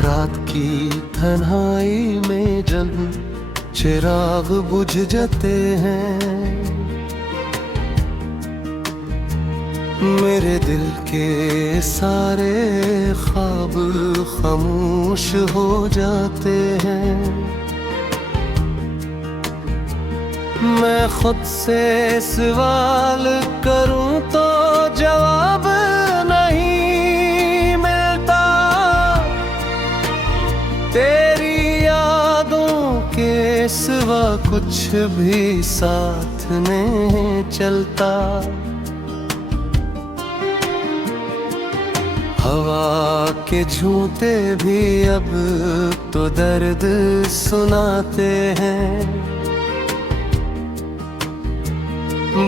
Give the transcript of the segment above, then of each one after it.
रात की तन्हाई में जब चिराग बुझ जाते हैं, मेरे दिल के सारे ख्वाब खामोश हो जाते हैं। मैं खुद से सवाल करूं तो जवाब नहीं मिलता, तेरी यादों के सिवा कुछ भी साथ नहीं चलता। हवा के झूठे भी अब तो दर्द सुनाते हैं,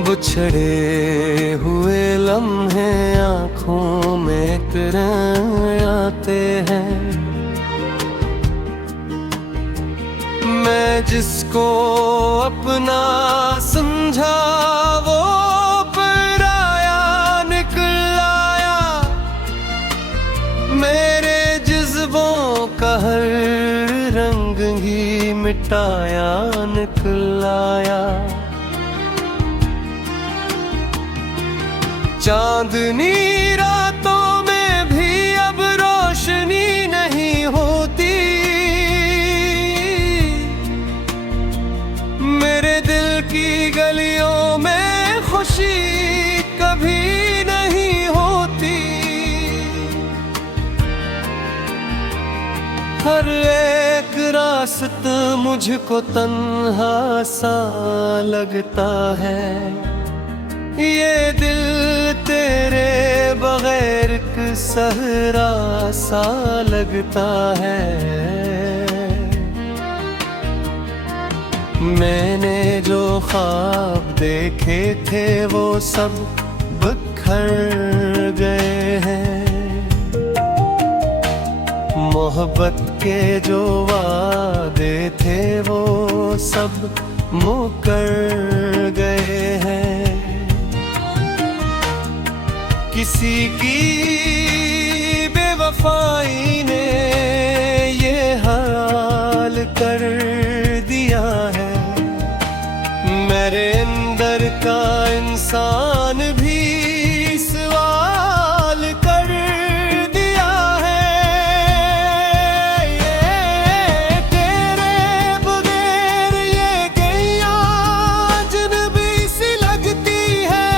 बिछड़े हुए लम्हे आँखों में किरण आते हैं। मैं जिसको अपना समझा वो पराया निकल आया, मेरे जज्बों का हर रंग ही मिटाया निकल आया। चांदनी रातों में भी अब रोशनी नहीं होती, मेरे दिल की गलियों में खुशी कभी नहीं होती। हर एक रास्ता मुझको तन्हा सा लगता है, ये दिल तेरे बगैर एक सहरा सा लगता है। मैंने जो ख्वाब देखे थे वो सब बिखर गए हैं, मोहब्बत के जो वादे थे वो सब मुकर गए हैं। किसी की बेवफाई ने ये हाल कर दिया है, मेरे अंदर का इंसान भी सवाल कर दिया है। ये तेरे बगैर ये गैया अजनबी सी लगती है,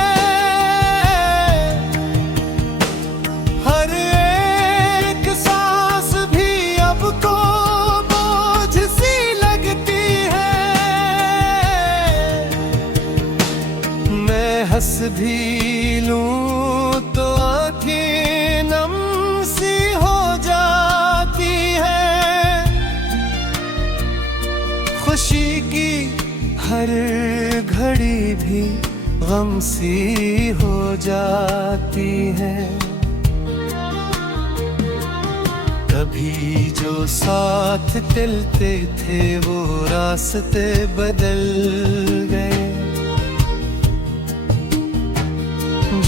हर एक सांस भी अब को बोझ सी लगती है। मैं हंस भी लूं तो आँखें नम सी हो जाती है, खुशी की हर घड़ी भी गम सी हो जाती है। कभी जो साथ चलते थे वो रास्ते बदल गए,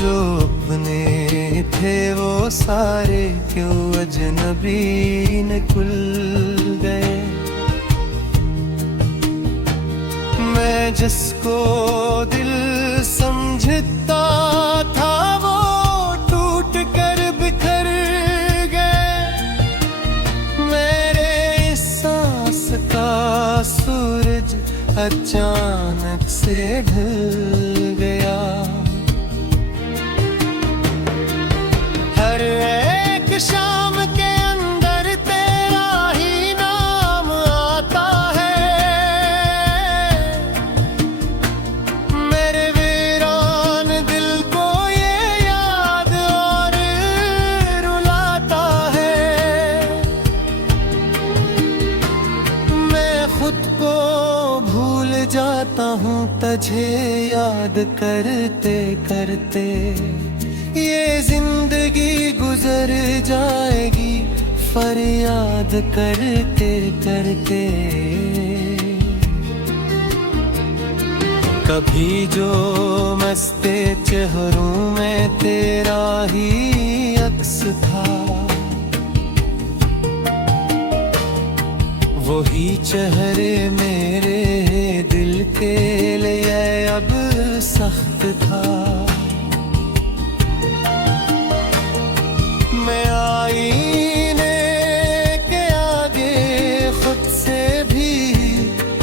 जो अपने थे वो सारे क्यों अजनबी निकल गए। मैं जिसको दिल समझता था वो टूट कर बिखर गए, मेरे इस सांस का सूरज अचानक से ढल गया। हर एक शाम के अंदर तेरा ही नाम आता है, मेरे वीरान दिल को ये याद और रुलाता है। मैं खुद को भूल जाता हूँ तुझे याद करते करते, ये जिंदगी गुजर जाएगी फरियाद करते करते। कभी जो मस्ते चेहरों में तेरा ही अक्स था, वही चेहरे मेरे दिल के लिए अब सख्त था। मैं आईने के आगे खुद से भी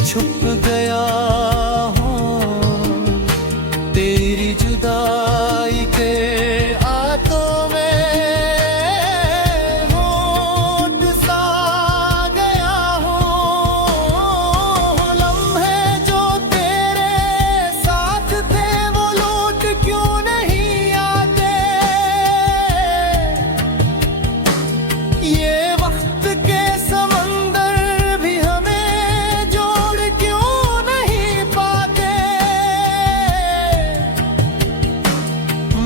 छुप गया हूँ। तेरी जुदाई के आंतों में होठ सा गया हूँ। लम्हे जो तेरे साथ थे वो लौट क्यों नहीं आते। ये वक्त के समंदर भी हमें जोड़ क्यों नहीं पाते।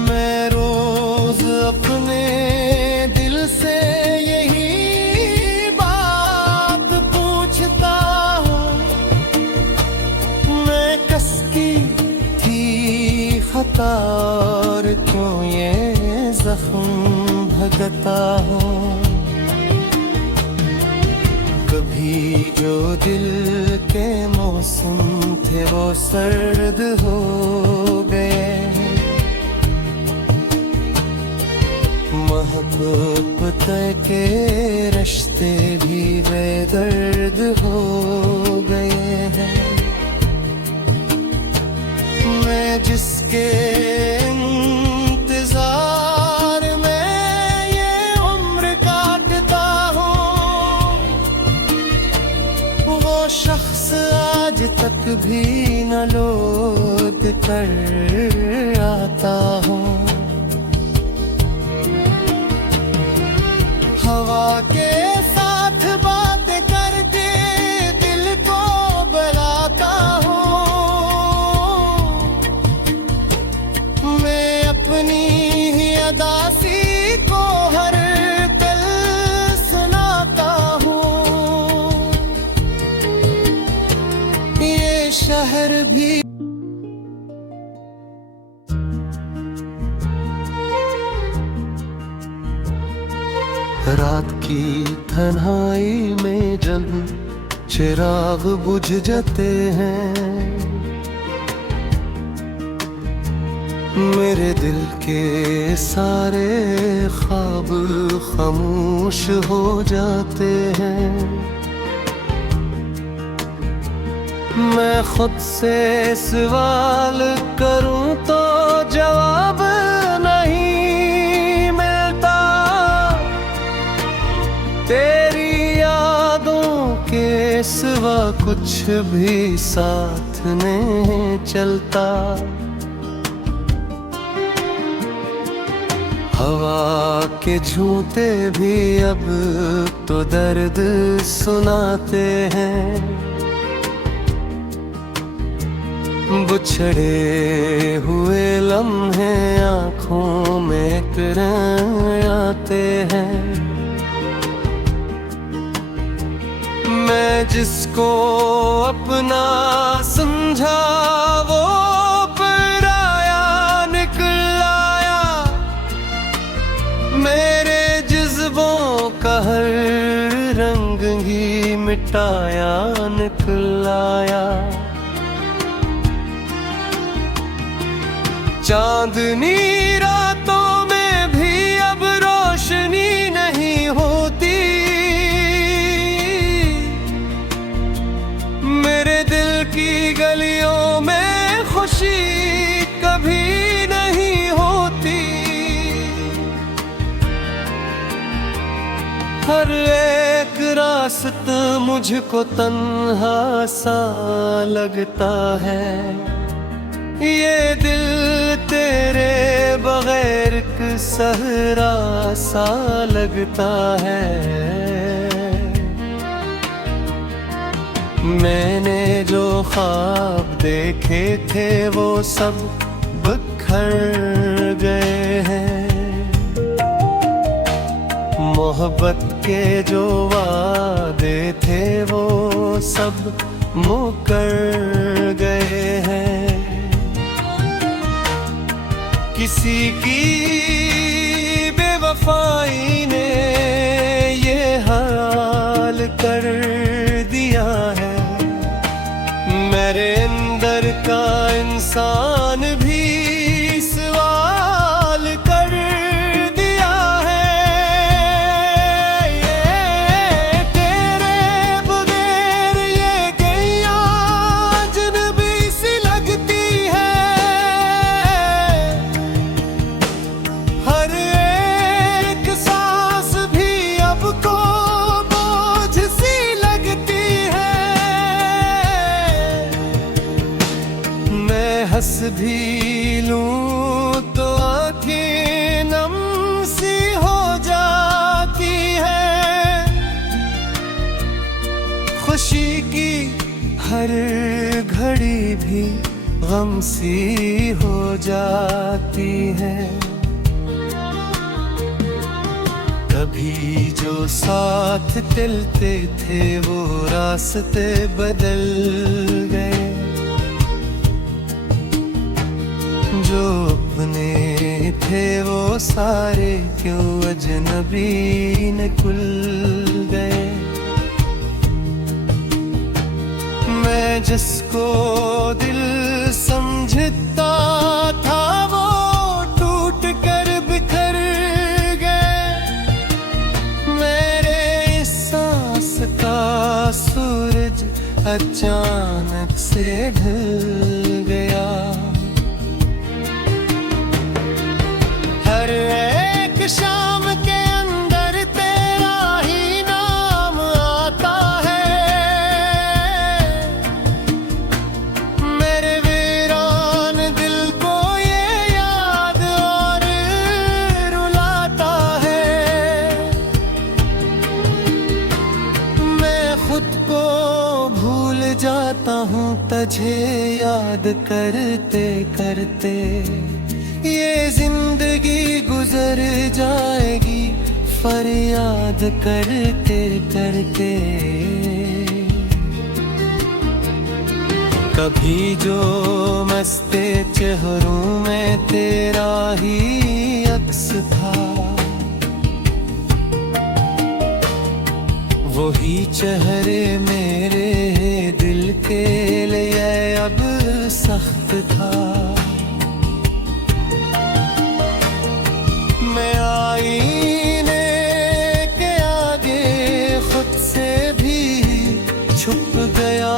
मैं रोज अपने दिल से यही बात पूछता हूँ। मैं कसकी थी खता और क्यों ये जख्म भगता हूँ। कभी जो दिल के मौसम थे वो सर्द हो गए। मोहब्बत के रिश्ते भी बेदर्द हो गए हैं। मैं जिसके इंतजार में ये उम्र काटता हूँ, वो शख्स आज तक भी न लौट कर आता हूँ। हवा के साथ बातें करके दिल को बहलाता हूँ। मैं अपनी ही अदासी को हर पल सुनाता हूँ। ये शहर भी रात की तन्हाई में जब चिराग बुझ जाते हैं, मेरे दिल के सारे ख्वाब खामोश हो जाते हैं। मैं खुद से सवाल करूं तो जवाब नहीं मिलता। तेरी यादों के सिवा कुछ भी साथ नहीं चलता। हवा के झूठे भी अब तो दर्द सुनाते हैं। बुछड़े हुए लम्हे आँखों में किरण आते हैं। मैं जिसको अपना समझा वो पराया निकल आया। मेरे जज्बों का हर रंग ही मिटाया निकल आया। चांदनी रातों में भी अब रोशनी नहीं होती। मेरे दिल की गलियों में खुशी कभी नहीं होती। हर एक रास्ता मुझको तन्हा सा लगता है। ये दिल तेरे बगैर एक सहरा सा लगता है। मैंने जो ख्वाब देखे थे वो सब बिखर गए हैं। मोहब्बत के जो वादे थे वो सब मुकर गए हैं। किसी की बेवफाई ने ये हाल कर दिया। इंसान भी सवाल कर दिया है। ये तेरे बगैर ये गैया अजनबी सी लगती है। हर एक सांस भी अब को बोझ सी लगती है। मैं हंस भी लूं तो आंखें नम सी हो जाती है। खुशी की हर घड़ी भी गम सी हो जाती है। कभी जो साथ चलते थे वो रास्ते बदल गए। जो अपने थे वो सारे क्यों अजनबी निकल गए। मैं जिसको दिल समझता था वो टूट कर बिखर गए। मेरे इस सांस का सूरज अचानक से ढल गया। हर एक शाम के अंदर तेरा ही नाम आता है। मेरे वीरान दिल को ये याद और रुलाता है। मैं खुद को भूल जाता हूँ तुझे याद करते करते। ये जिंदगी गुजर जाएगी फरियाद करते करते। कभी जो मस्ते चेहरों में तेरा ही अक्स था। वही चेहरे मेरे दिल के लिए अब सख्त था। मैं आईने के आगे खुद से भी छुप गया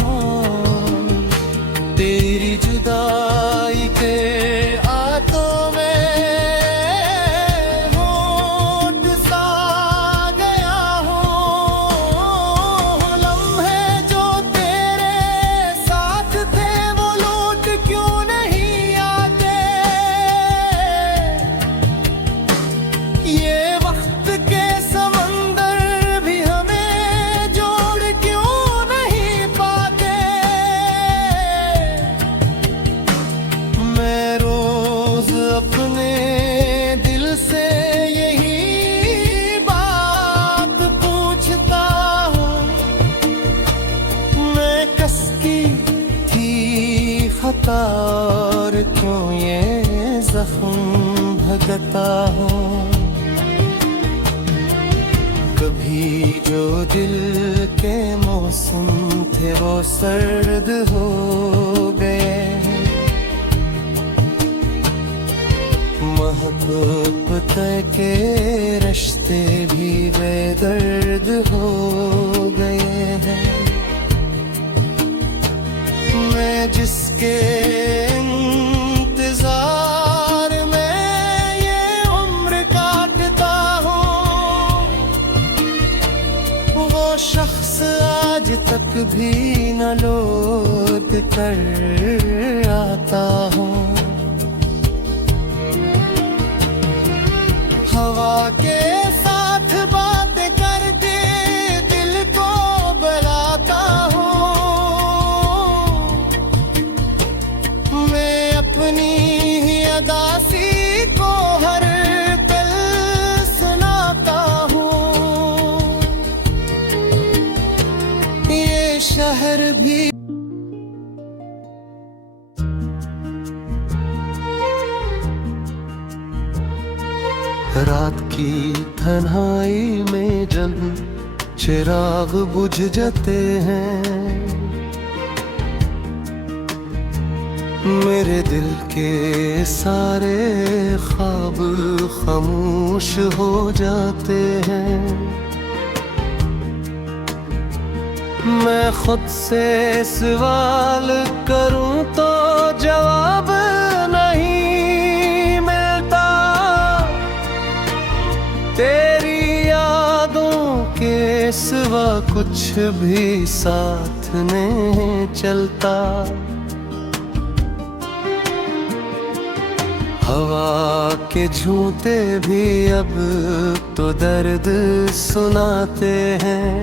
हूँ। तेरी जुदाई के आंतों में होठ सा गया हूँ। लम्हे जो तेरे साथ थे वो लौट क्यों नहीं आते। ये वक्त के समंदर भी हमें जोड़ क्यों नहीं पाते। मैं रोज अपने दिल से यही बात पूछता हूँ। मैं कसकी थी खता और क्यों ये जख्म भगता हूँ। कभी जो दिल के मौसम थे वो सर्द हो गए। मोहब्बत के रिश्ते भी बेदर्द हो गए हैं। मैं जिसके इंतजार में ये उम्र काटता हूँ। वो शख्स आज तक भी न लौट कर आता हूँ। हवा के साथ बातें करके दिल को बुलाता हूँ। मैं अपनी ही अदासी को हर पल सुनाता हूँ। ये शहर भी रात की तन्हाई में जब चिराग बुझ जाते हैं। मेरे दिल के सारे ख्वाब खामोश हो जाते हैं। मैं खुद से सवाल करूं तो जवाब नहीं मिलता। तेरी यादों के सिवा कुछ भी साथ नहीं चलता। हवा के झूठे भी अब तो दर्द सुनाते हैं।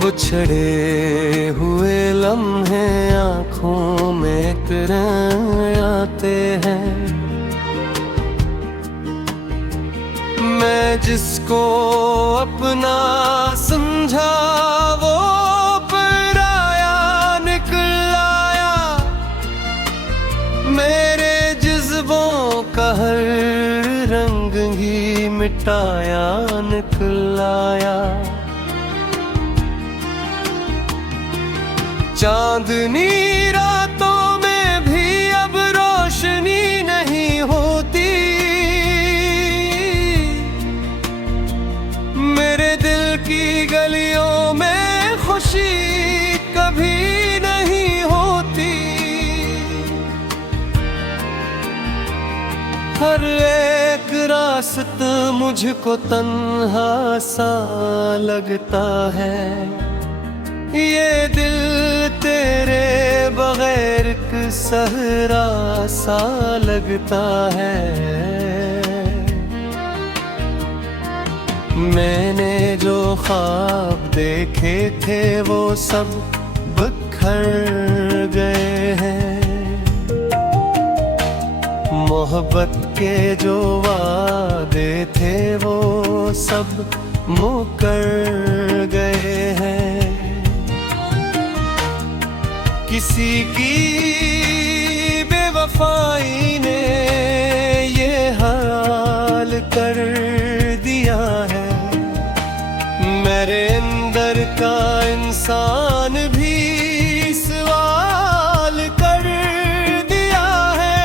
बुछड़े हुए लम्हे आँखों में किरण आते हैं। मैं जिसको अपना समझा वो पराया निकल आया। मेरे जज्बों का हर रंग ही मिटाया निकल आया। चांदनी रातों में भी अब रोशनी नहीं होती। मेरे दिल की गलियों में खुशी कभी नहीं होती। हर एक रास्ता मुझको तन्हा सा लगता है। ये दिल तेरे बगैर एक सहरा सा लगता है। मैंने जो ख्वाब देखे थे वो सब बिखर गए हैं। मोहब्बत के जो वादे थे वो सब मुकर गए हैं। किसी की बेवफाई ने ये हाल कर दिया है। मेरे अंदर का इंसान भी सवाल कर दिया है।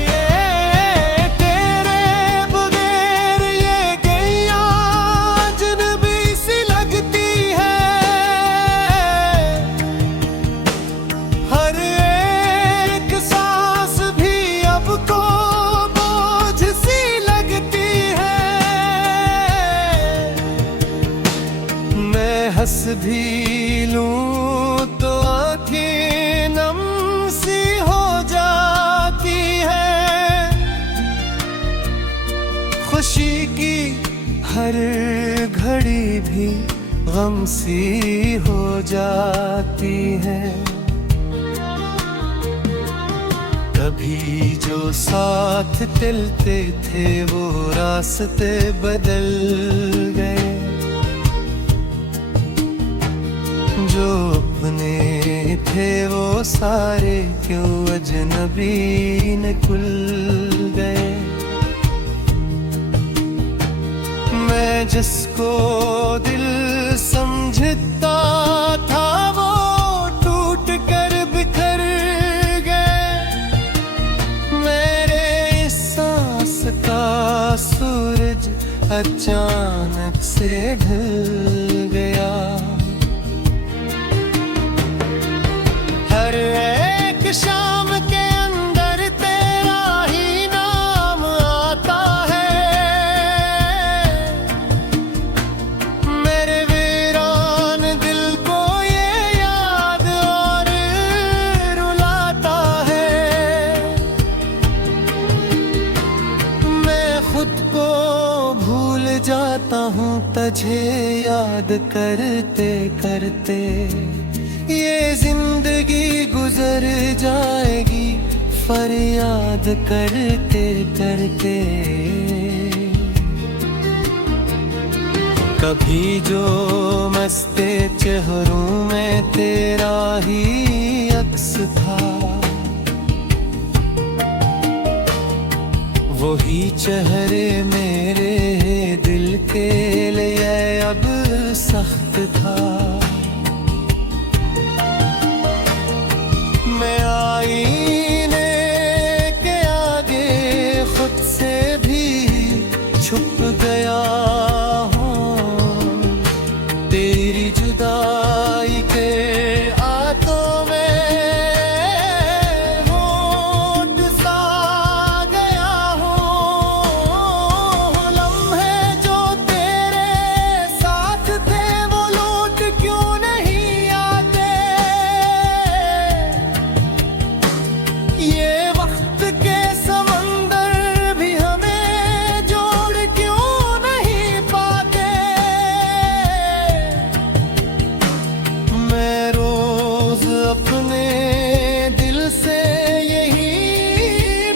ये तेरे बगैर ये गैया अजनबी सी लगती है। हर एक सांस भी अब को बोझ सी लगती है। मैं हंस भी लूं तो आंखें नम सी हो जाती है। खुशी की हर घड़ी भी गम सी हो जाती है। कभी जो साथ चलते थे वो रास्ते बदल गए। जो अपने थे वो सारे क्यों अजनबी निकल गए। मैं जिसको दिल समझता था वो टूट कर बिखर गए। मेरे इस सांस का सूरज अचानक से ढल गया। हर एक शाम के अंदर तेरा ही नाम आता है। मेरे वीरान दिल को ये याद और रुलाता है। मैं खुद को भूल जाता हूँ तुझे याद करते करते। ये जिंदगी गुजर जाएगी फरियाद करते करते। कभी जो मस्ते चेहरों में तेरा ही अक्स था। वही चेहरे मेरे दिल के लिए अब सख्त था। अपने दिल से यही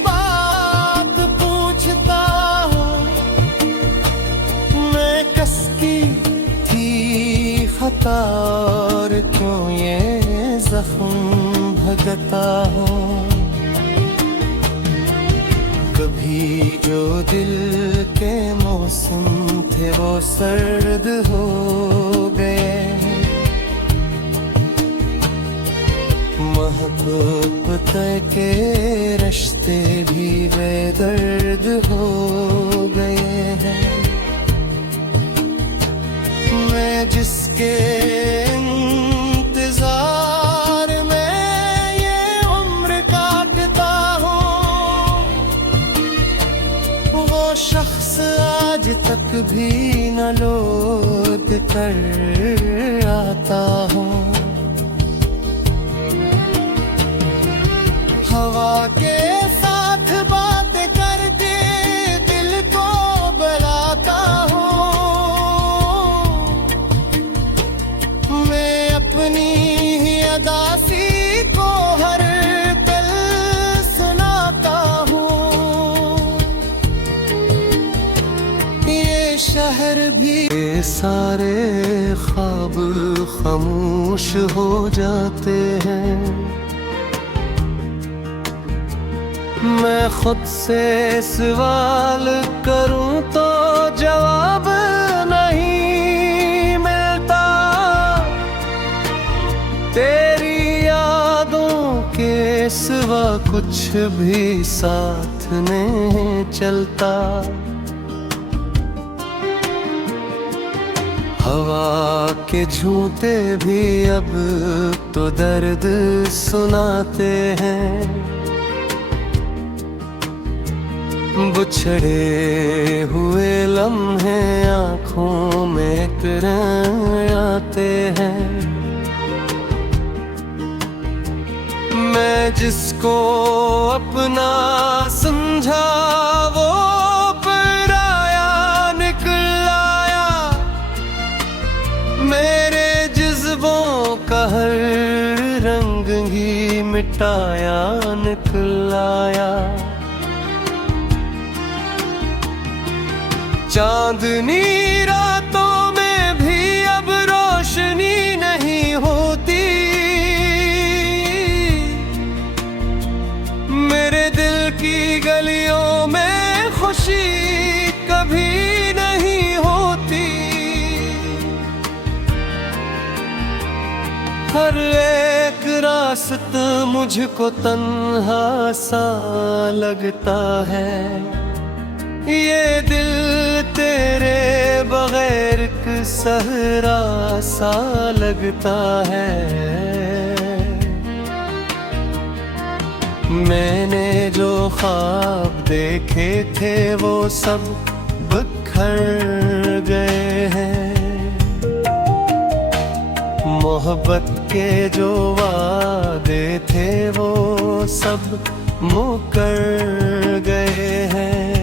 बात पूछता हूँ, मैं कसकी थी खता और क्यों ये जख्म भगता हूँ। कभी जो दिल के मौसम थे वो सर्द हो गए, मोहब्बत के रिश्ते भी बेदर्द हो गए हैं। मैं जिसके इंतजार में ये उम्र काटता हूँ, वो शख्स आज तक भी न लौट कर आता हूँ। हवा के साथ बातें करके दिल को बुलाता हूँ, मैं अपनी ही अदासी को हर पल सुनाता हूँ। ये शहर भी ये सारे ख्वाब खामोश हो जाते हैं। मैं खुद से सवाल करूं तो जवाब नहीं मिलता, तेरी यादों के सिवा कुछ भी साथ नहीं चलता। हवा के झूठे भी अब तो दर्द सुनाते हैं, बिछड़े हुए लम्हे आँखों में तरह आते हैं। मैं जिसको अपना समझा वो पराया निकल आया, मेरे जज्बों का हर रंग ही मिटाया निकल आया। चांदनी रातों में भी अब रोशनी नहीं होती, मेरे दिल की गलियों में खुशी कभी नहीं होती। हर एक रास्ता मुझको तन्हा सा लगता है, ये दिल तेरे बगैर एक सहरा सा लगता है। मैंने जो ख्वाब देखे थे वो सब बिखर गए हैं, मोहब्बत के जो वादे थे वो सब मुकर गए हैं।